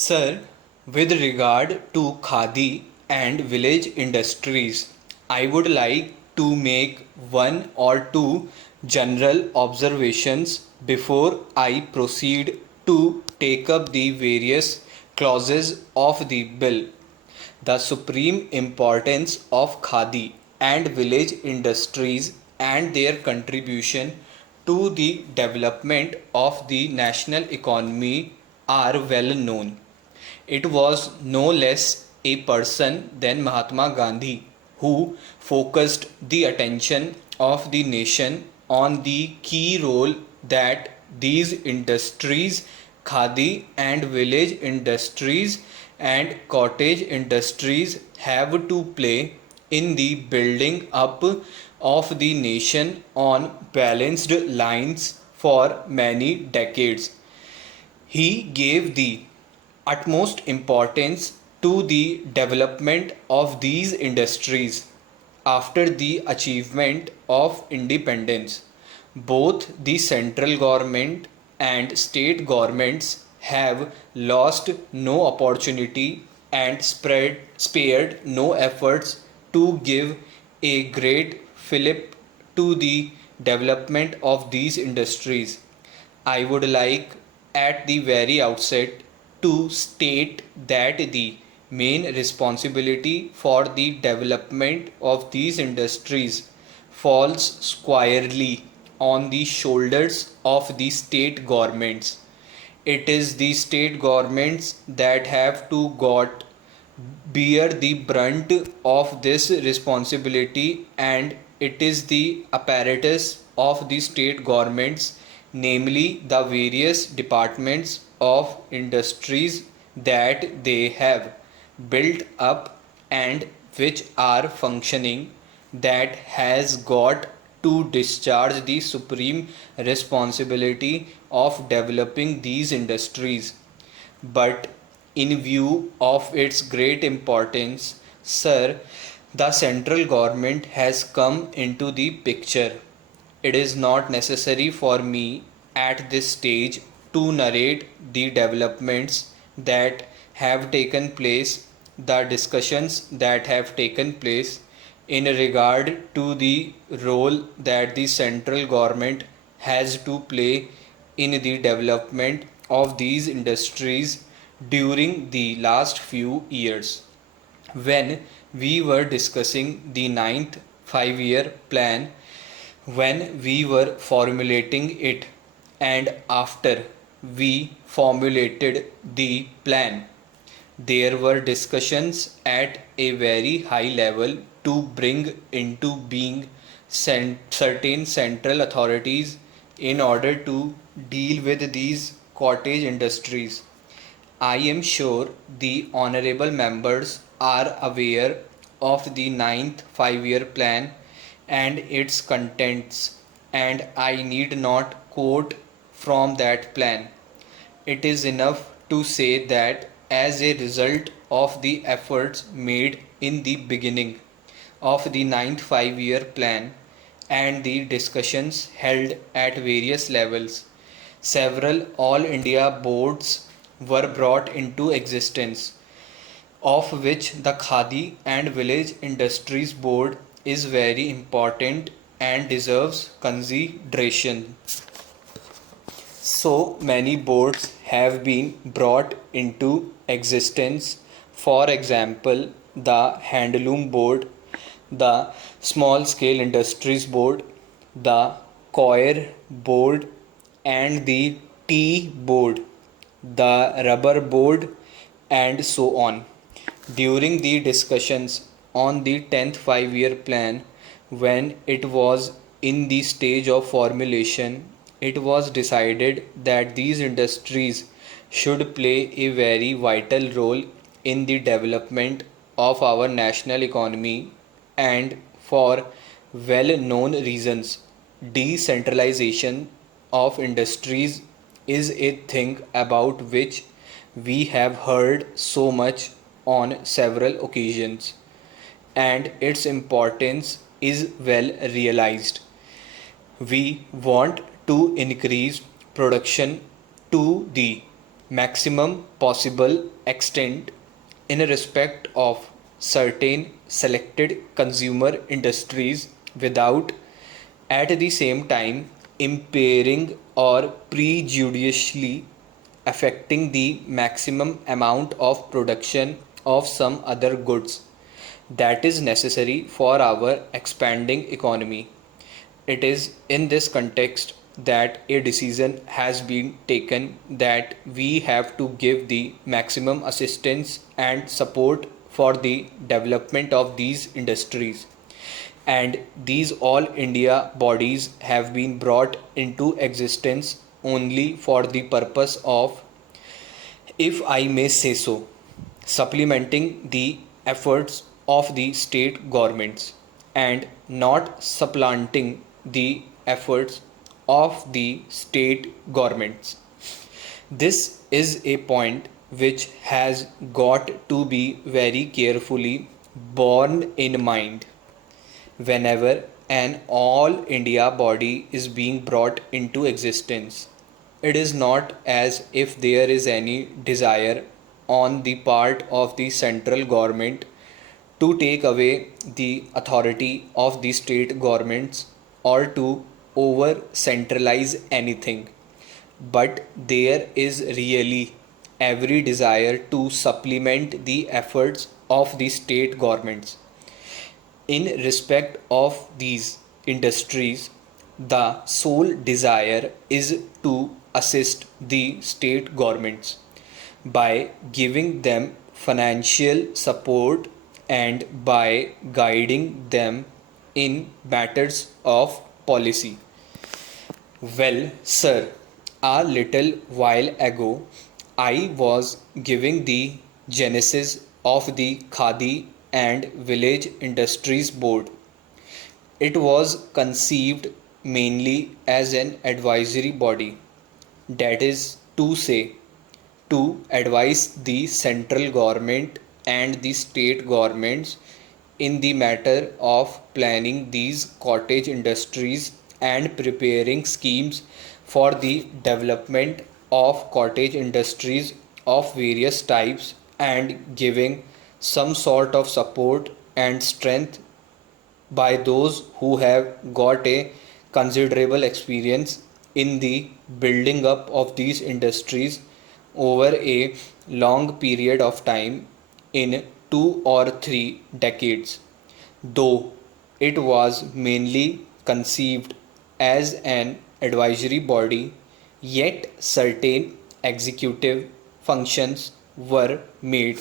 Sir, with regard to Khadi and village industries, I would like to make one or two general observations before I proceed to take up the various clauses of the bill. The supreme importance of Khadi and village industries and their contribution to the development of the national economy are well known. It was no less a person than Mahatma Gandhi who focused the attention of the nation on the key role that these industries, khadi and village industries and cottage industries, have to play in the building up of the nation on balanced lines for many decades. He gave the utmost importance to the development of these industries after the achievement of independence. Both the central government and state governments have lost no opportunity and spared no efforts to give a great fillip to the development of these industries. I would like at the very outset to state that the main responsibility for the development of these industries falls squarely on the shoulders of the state governments. It is the state governments that have to got bear the brunt of this responsibility, and it is the apparatus of the state governments, namely the various departments of industries that they have built up and which are functioning, that has got to discharge the supreme responsibility of developing these industries. But in view of its great importance, sir, the central government has come into the picture. It is not necessary for me at this stage to narrate the developments that have taken place, the discussions that have taken place in regard to the role that the central government has to play in the development of these industries during the last few years. When we were discussing the ninth 5 year plan, when we were formulating it, and after we formulated the plan, there were discussions at a very high level to bring into being certain central authorities in order to deal with these cottage industries. I am sure the honorable members are aware of the ninth 5 year plan and its contents, and I need not quote from that plan. It is enough to say that as a result of the efforts made in the beginning of the ninth 5 year plan and the discussions held at various levels, several All India boards were brought into existence, of which the Khadi and Village Industries Board is very important and deserves consideration. So many boards have been brought into existence. For example, the Handloom Board, the Small Scale Industries Board, the Coir Board, and the Tea Board, the Rubber Board, and so on. During the discussions on the 10th 5 year plan, when it was in the stage of formulation, it was decided that these industries should play a very vital role in the development of our national economy, and for well known reasons. Decentralization of industries is a thing about which we have heard so much on several occasions, and its importance is well realized. We want to increase production to the maximum possible extent in respect of certain selected consumer industries without at the same time impairing or prejudicially affecting the maximum amount of production of some other goods that is necessary for our expanding economy. It is in this context that a decision has been taken that we have to give the maximum assistance and support for the development of these industries. And these all India bodies have been brought into existence only for the purpose of, if I may say so, supplementing the efforts of the state governments and not supplanting the efforts of the state governments. This is a point which has got to be very carefully borne in mind whenever an all India body is being brought into existence. It is not as if there is any desire on the part of the central government to take away the authority of the state governments or to over centralize anything, but there is really every desire to supplement the efforts of the state governments. In respect of these industries, the sole desire is to assist the state governments by giving them financial support and by guiding them in matters of policy. Well, sir, a little while ago I was giving the genesis of the Khadi and Village Industries Board. It was conceived mainly as an advisory body, that is to say, to advise the central government and the state governments in the matter of planning these cottage industries and preparing schemes for the development of cottage industries of various types and giving some sort of support and strength by those who have got a considerable experience in the building up of these industries over a long period of time in 2 or 3 decades. Though it was mainly conceived as an advisory body, yet certain executive functions were made